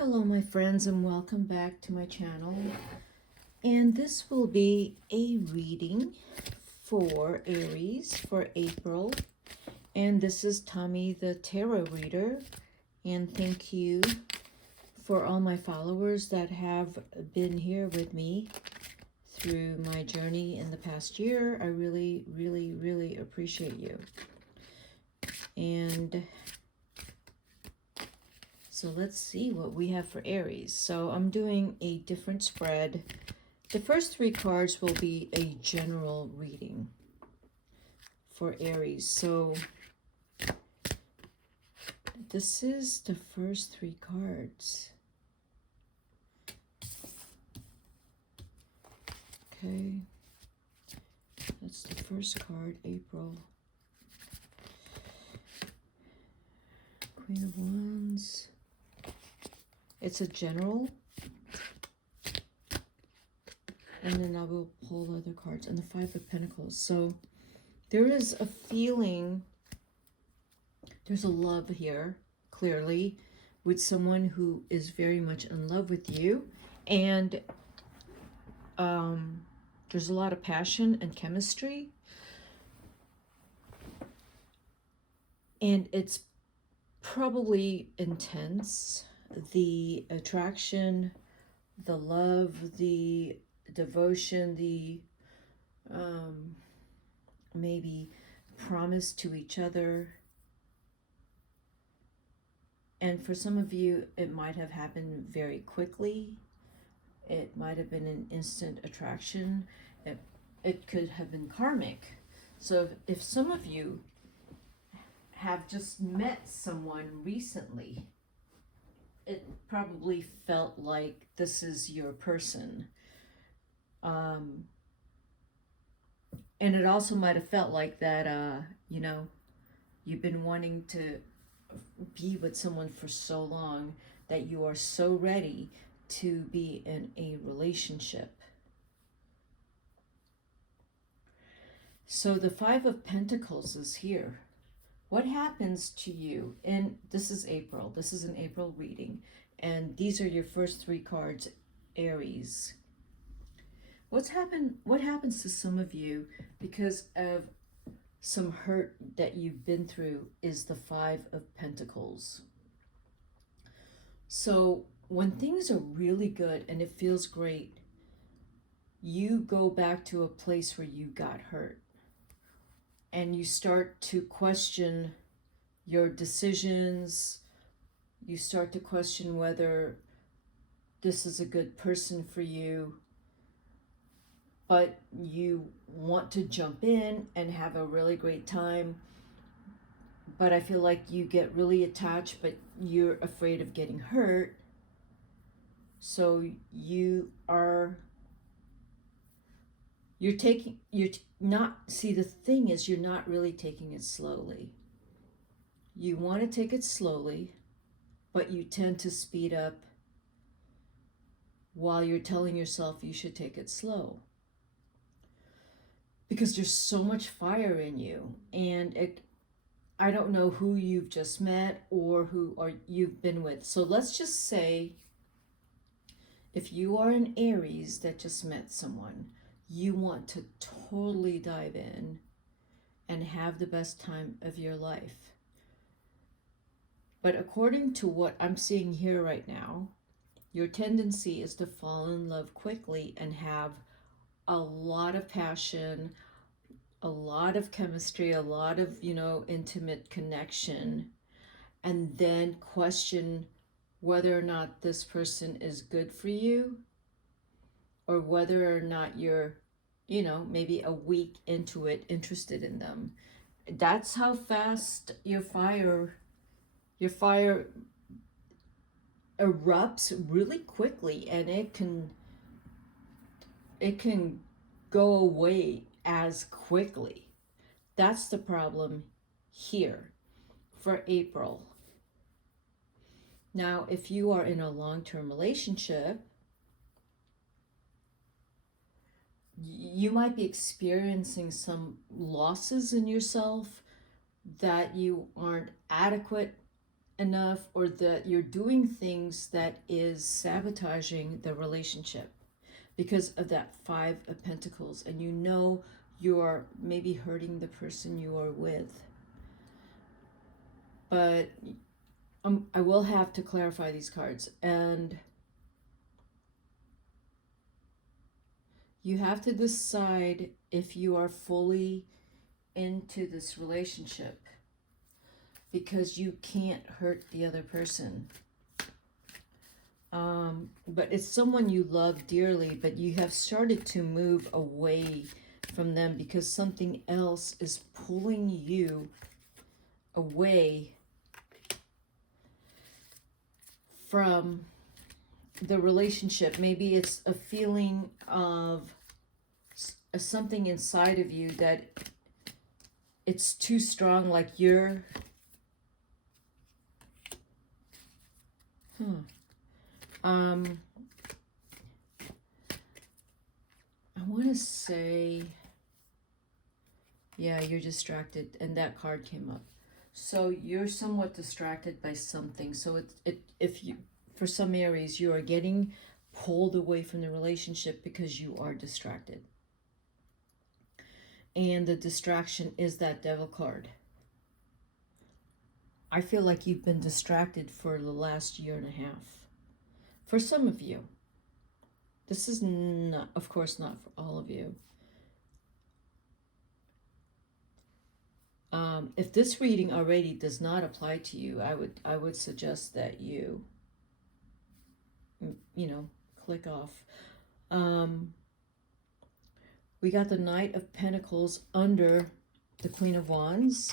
Hello my friends and welcome back to my channel, and this will be a reading for Aries for April, and this is Tommy the Tarot Reader. And thank you for all my followers that have been here with me through my journey in the past year. I really appreciate you. And so let's see what we have for Aries. So I'm doing a different spread. The first three cards will be a general reading for Aries. So this is the first three cards. Okay. That's the first card, April. Queen of Wands. It's a general. And then I will pull other cards. And the Five of Pentacles. So there is a feeling, there's a love here, clearly, with someone who is very much in love with you. And there's a lot of passion and chemistry. And it's probably intense. The attraction, the love, the devotion, the maybe promise to each other. And for some of you, it might have happened very quickly. It might have been an instant attraction. It could have been karmic. So if some of you have just met someone recently, it probably felt like this is your person. And it also might have felt like that, you've been wanting to be with someone for so long that you are so ready to be in a relationship. So the Five of Pentacles is here. What happens to you? And this is April. This is an April reading. And these are your first three cards, Aries. What happens to some of you because of some hurt that you've been through is the Five of Pentacles. So when things are really good and it feels great, you go back to a place where you got hurt. And you start to question your decisions. You start to question whether this is a good person for you. But you want to jump in and have a really great time. But I feel like you get really attached, but you're afraid of getting hurt. So you're the thing is, you're not really taking it slowly. You want to take it slowly, but you tend to speed up while you're telling yourself you should take it slow. Because there's so much fire in you, and I don't know who you've just met or you've been with. So let's just say if you are an Aries that just met someone, you want to totally dive in and have the best time of your life. But according to what I'm seeing here right now, your tendency is to fall in love quickly and have a lot of passion, a lot of chemistry, a lot of, intimate connection, and then question whether or not this person is good for you, or whether or not you're, maybe a week into it, interested in them. That's how fast your fire erupts really quickly, and it can go away as quickly. That's the problem here for April. Now, if you are in a long-term relationship, you might be experiencing some losses in yourself, that you aren't adequate enough, or that you're doing things that is sabotaging the relationship because of that Five of Pentacles, and you know you're maybe hurting the person you are with. But I will have to clarify these cards, and you have to decide if you are fully into this relationship, because you can't hurt the other person. But it's someone you love dearly, but you have started to move away from them because something else is pulling you away from the relationship. Maybe it's a feeling of something inside of you that it's too strong, like you're I want to say, yeah, you're distracted, and that card came up. So you're somewhat distracted by something. So if you, for some Aries, you are getting pulled away from the relationship because you are distracted. And the distraction is that Devil card. I feel like you've been distracted for the last year and a half. For some of you. This is not, of course, not for all of you. If this reading already does not apply to you, I would suggest that you click off. We got the Knight of Pentacles under the Queen of Wands,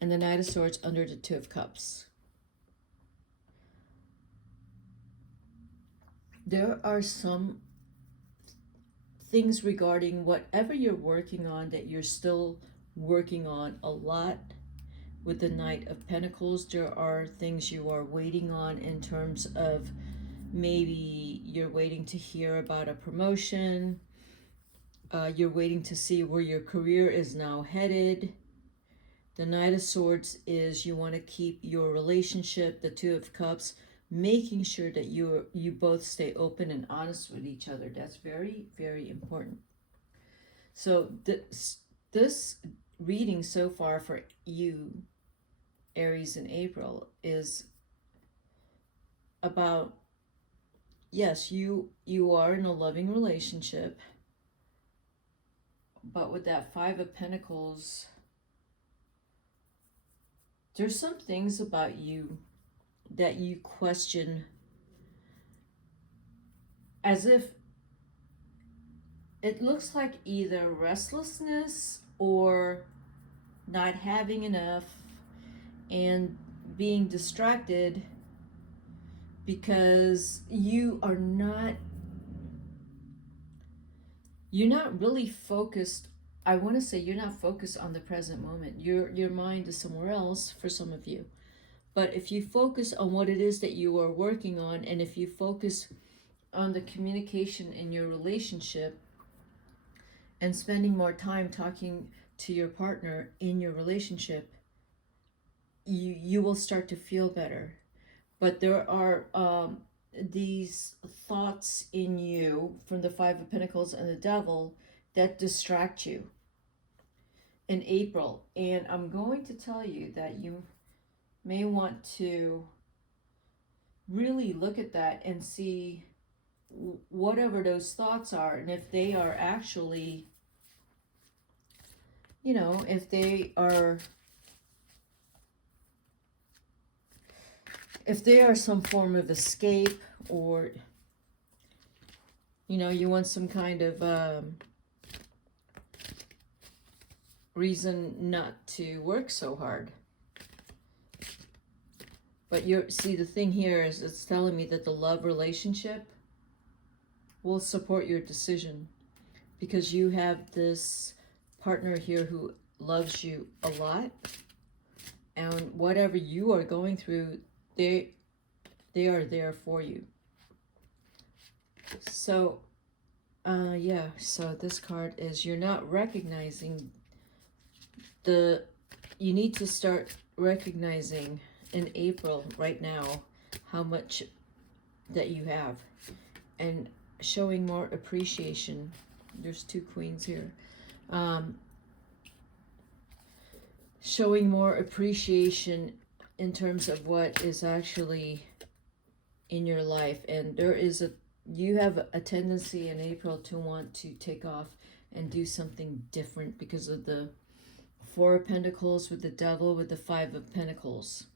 and the Knight of Swords under the Two of Cups. There are some things regarding whatever you're working on that you're still working on a lot. With the Knight of Pentacles, there are things you are waiting on in terms of maybe you're waiting to hear about a promotion. You're waiting to see where your career is now headed. The Knight of Swords is you want to keep your relationship. The Two of Cups, making sure that you both stay open and honest with each other. That's very, very important. So this reading so far for you, Aries in April, is about, yes, you are in a loving relationship, but with that Five of Pentacles, there's some things about you that you question, as if it looks like either restlessness or not having enough and being distracted because you're not really focused. I want to say you're not focused on the present moment. Your mind is somewhere else for some of you. But if you focus on what it is that you are working on, and if you focus on the communication in your relationship and spending more time talking to your partner in your relationship, you will start to feel better. But there are these thoughts in you from the Five of Pentacles and the Devil that distract you in April. And I'm going to tell you that you may want to really look at that and see whatever those thoughts are, and if they are actually, if they are some form of escape, or you want some kind of reason not to work so hard. But see, the thing here is it's telling me that the love relationship will support your decision, because you have this partner here who loves you a lot, and whatever you are going through, they are there for you. So yeah, so this card is you're not recognizing you need to start recognizing in April right now how much that you have, and showing more appreciation. There's 2 queens here. Showing more appreciation in terms of what is actually in your life. And you have a tendency in April to want to take off and do something different because of the 4 of Pentacles with the Devil with the 5 of Pentacles.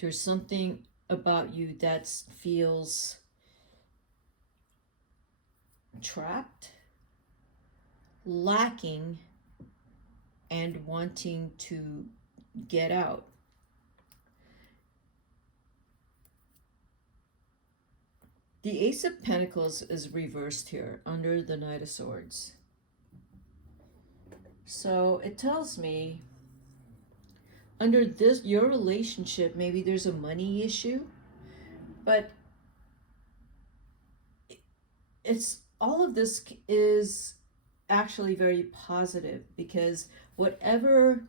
There's something about you that feels trapped, lacking, and wanting to get out. The Ace of Pentacles is reversed here under the Knight of Swords. So it tells me under this, your relationship, maybe there's a money issue, but it's all of this is actually very positive, because whatever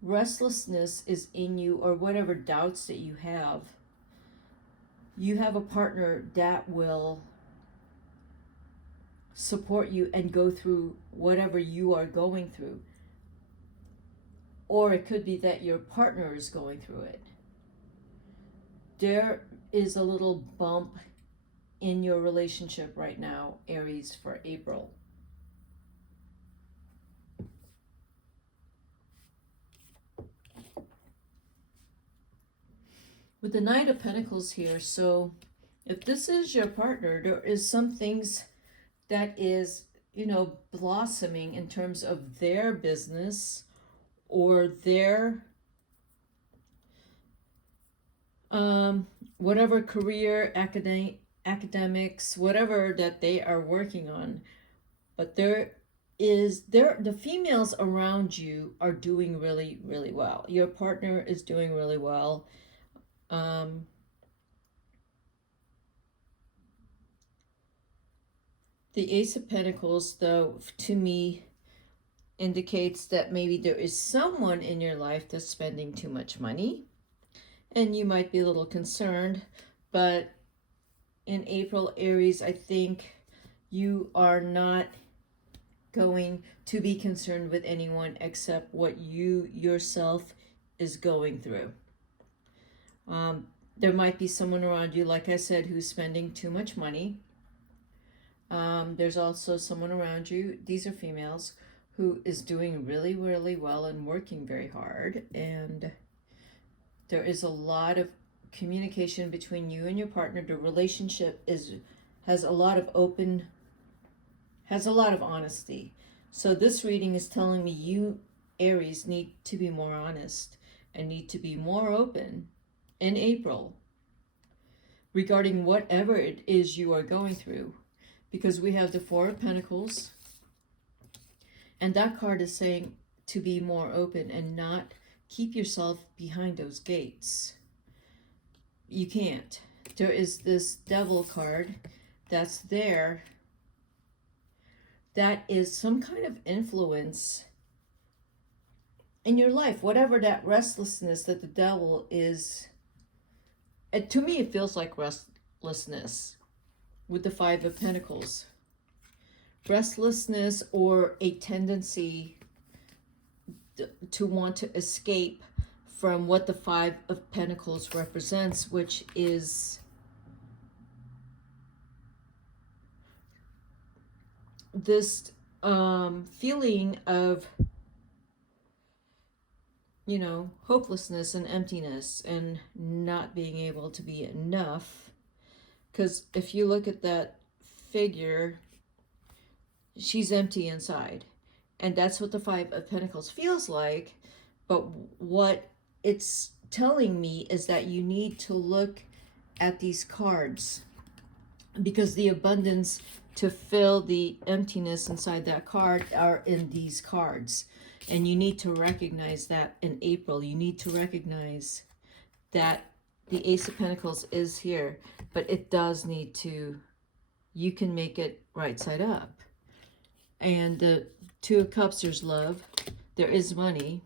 restlessness is in you or whatever doubts that you have a partner that will support you and go through whatever you are going through. Or it could be that your partner is going through it. There is a little bump in your relationship right now, Aries, for April. With the Knight of Pentacles here, so if this is your partner, there is some things that is, blossoming in terms of their business or their whatever career, academics, whatever that they are working on. But the females around you are doing really, really well. Your partner is doing really well. The Ace of Pentacles, though, to me, indicates that maybe there is someone in your life that's spending too much money, and you might be a little concerned. But in April, Aries, I think you are not going to be concerned with anyone except what you yourself is going through. There might be someone around you, like I said, who's spending too much money. There's also someone around you, these are females, who is doing really, really well and working very hard. And there is a lot of communication between you and your partner. The relationship has a lot of honesty. So this reading is telling me you, Aries, need to be more honest and need to be more open in April regarding whatever it is you are going through. Because we have the 4 of Pentacles, and that card is saying to be more open and not keep yourself behind those gates. You can't. There is this Devil card that's there. That is some kind of influence in your life. Whatever that restlessness that the Devil is, to me it feels like restlessness with the 5 of Pentacles. Restlessness or a tendency to want to escape from what the 5 of Pentacles represents, which is this feeling of, hopelessness and emptiness and not being able to be enough. Because if you look at that figure, she's empty inside. And that's what the 5 of Pentacles feels like. But what it's telling me is that you need to look at these cards, because the abundance to fill the emptiness inside that card are in these cards. And you need to recognize that in April. You need to recognize that the Ace of Pentacles is here, but it does need to, you can make it right side up. And the 2 of Cups, there's love, there is money,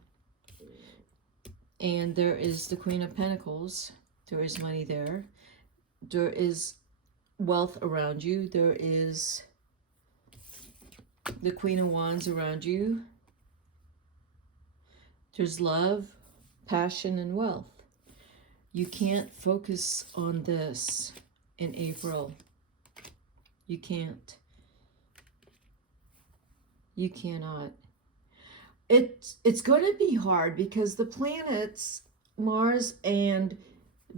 And there is the Queen of Pentacles. There is money there. There is wealth around you. There is the Queen of Wands around you. There's love, passion, and wealth. You can't focus on this in April. You can't. You cannot. It's going to be hard because the planets, Mars and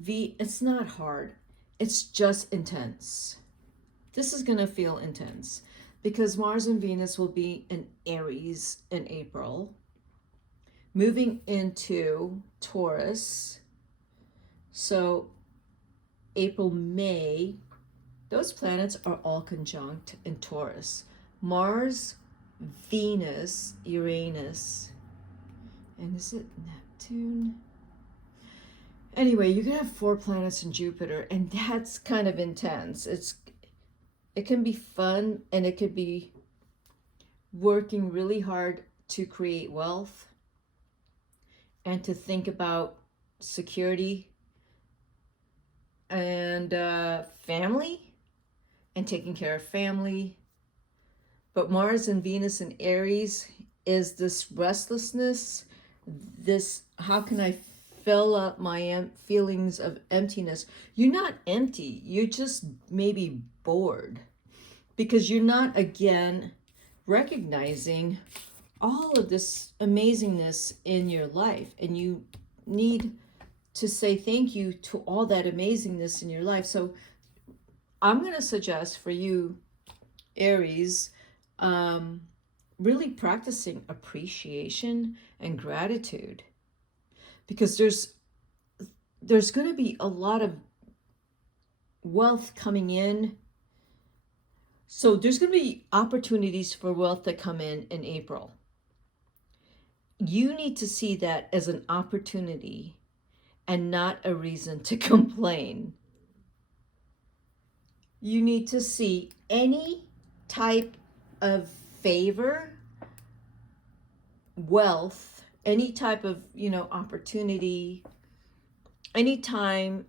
it's not hard. It's just intense. This is going to feel intense because Mars and Venus will be in Aries in April, moving into Taurus. So April, May, those planets are all conjunct in Taurus. Mars, Venus, Uranus, and is it Neptune? Anyway, you're gonna have 4 planets in Jupiter, and that's kind of intense. It can be fun, and it could be working really hard to create wealth and to think about security and family and taking care of family. But Mars and Venus and Aries is this restlessness, this, how can I fill up my feelings of emptiness? You're not empty. You're just maybe bored because you're not, again, recognizing all of this amazingness in your life. And you need to say thank you to all that amazingness in your life. So I'm going to suggest for you, Aries, really practicing appreciation and gratitude, because there's going to be a lot of wealth coming in. So there's going to be opportunities for wealth that come in April. You need to see that as an opportunity and not a reason to complain. You need to see any type of favor, wealth, any type of, opportunity, any time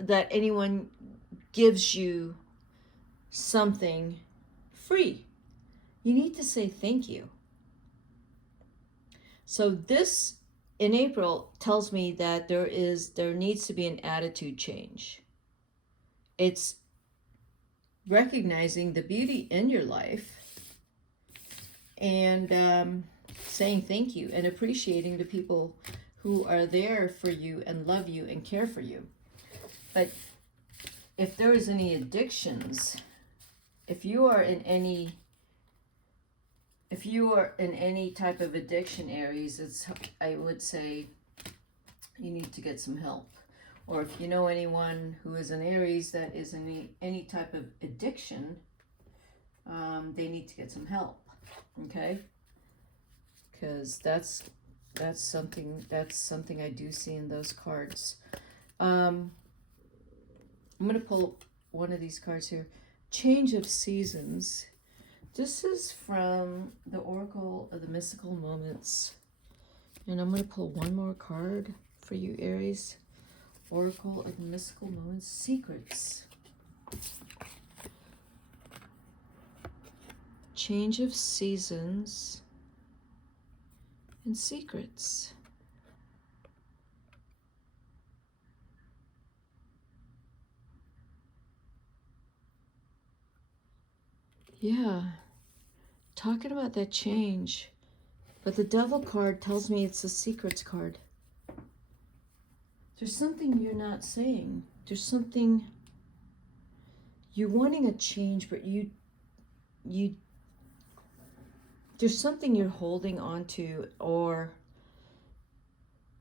that anyone gives you something free, you need to say thank you. So this in April tells me that there needs to be an attitude change. It's recognizing the beauty in your life and saying thank you and appreciating the people who are there for you and love you and care for you. But if there is any addictions, if you are in any type of addiction, Aries, I would say you need to get some help. Or if you know anyone who is an Aries that is in any type of addiction, they need to get some help. Okay, because that's something I do see in those cards. I'm gonna pull one of these cards here. Change of seasons. This is from the Oracle of the Mystical Moments, and I'm gonna pull one more card for you, Aries. Oracle of the Mystical Moments, secrets. Change of seasons and secrets. Yeah, talking about that change. But the Devil card tells me it's a secrets card. There's something you're not saying. There's something you're wanting a change, but there's something you're holding on to, or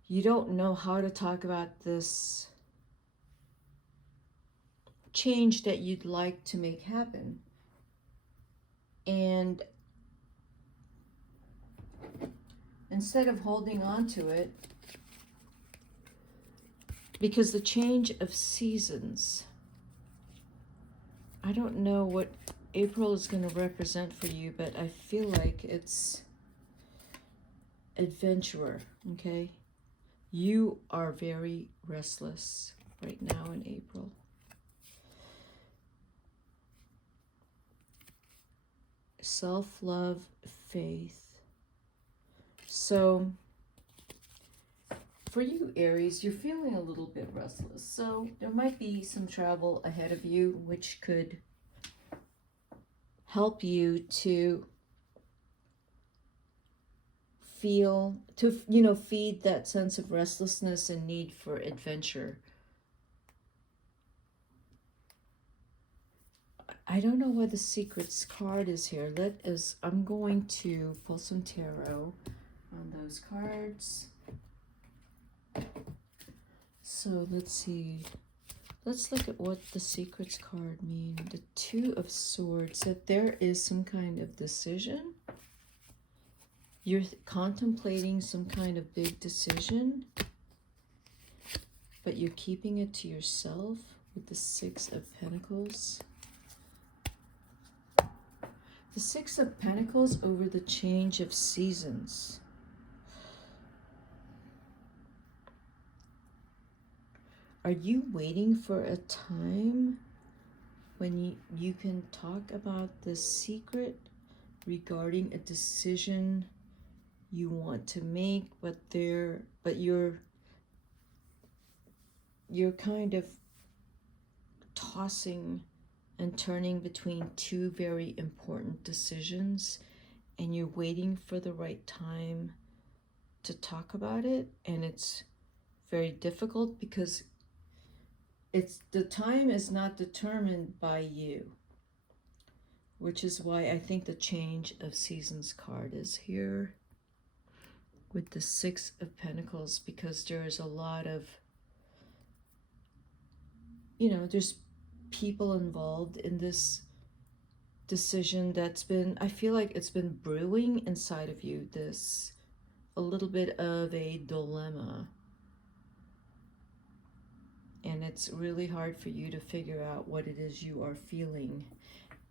you don't know how to talk about this change that you'd like to make happen. And instead of holding on to it, because the change of seasons, I don't know what April is going to represent for you, but I feel like it's adventurer, okay? You are very restless right now in April. Self-love, faith. So for you, Aries, you're feeling a little bit restless. So there might be some travel ahead of you, which could help you to feel, to, you know, feed that sense of restlessness and need for adventure. I don't know why the secrets card is here. I'm going to pull some tarot on those cards. So let's see. Let's look at what the secrets card mean. The Two of Swords, that there is some kind of decision. You're contemplating some kind of big decision, but you're keeping it to yourself with the Six of Pentacles. The Six of Pentacles over the change of seasons. Are you waiting for a time when you can talk about the secret regarding a decision you want to make, but you're kind of tossing and turning between two very important decisions, and you're waiting for the right time to talk about it, and it's very difficult because the time is not determined by you, which is why I think the change of seasons card is here with the Six of Pentacles, because there is a lot of, you know, there's people involved in this decision that's been, I feel like it's been brewing inside of you, this a little bit of a dilemma, and it's really hard for you to figure out what it is you are feeling.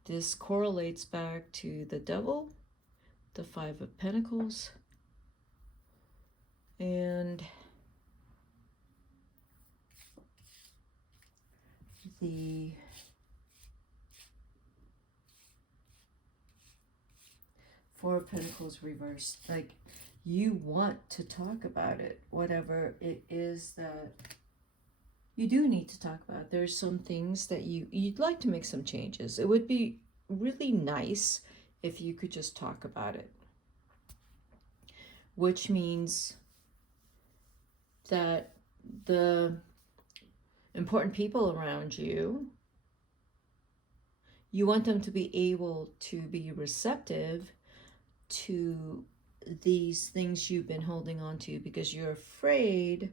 This correlates back to the Devil, the Five of Pentacles, and the Four of Pentacles reversed. Like, you want to talk about it, whatever it is that you do need to talk about. There's some things that you'd like to make some changes. It would be really nice if you could just talk about it, which means that the important people around you, you want them to be able to be receptive to these things you've been holding on to, because you're afraid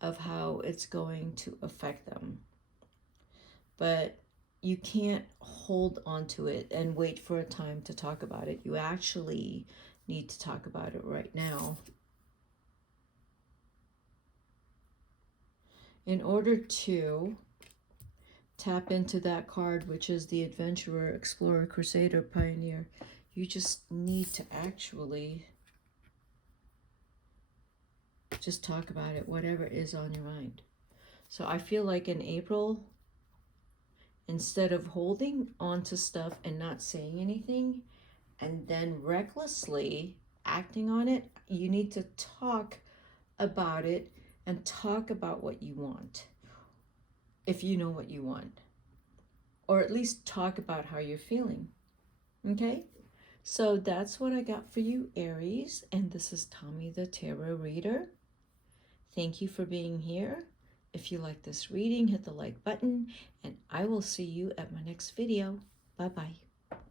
of how it's going to affect them. But you can't hold on to it and wait for a time to talk about it. You actually need to talk about it right now. In order to tap into that card, which is the Adventurer, Explorer, Crusader, Pioneer, you just need to actually just talk about it, whatever is on your mind. So I feel like in April, instead of holding on to stuff and not saying anything and then recklessly acting on it, you need to talk about it and talk about what you want, if you know what you want, or at least talk about how you're feeling. Okay? So that's what I got for you, Aries, and this is Tommy the Tarot Reader. Thank you for being here. If you like this reading, hit the like button, and I will see you at my next video. Bye-bye.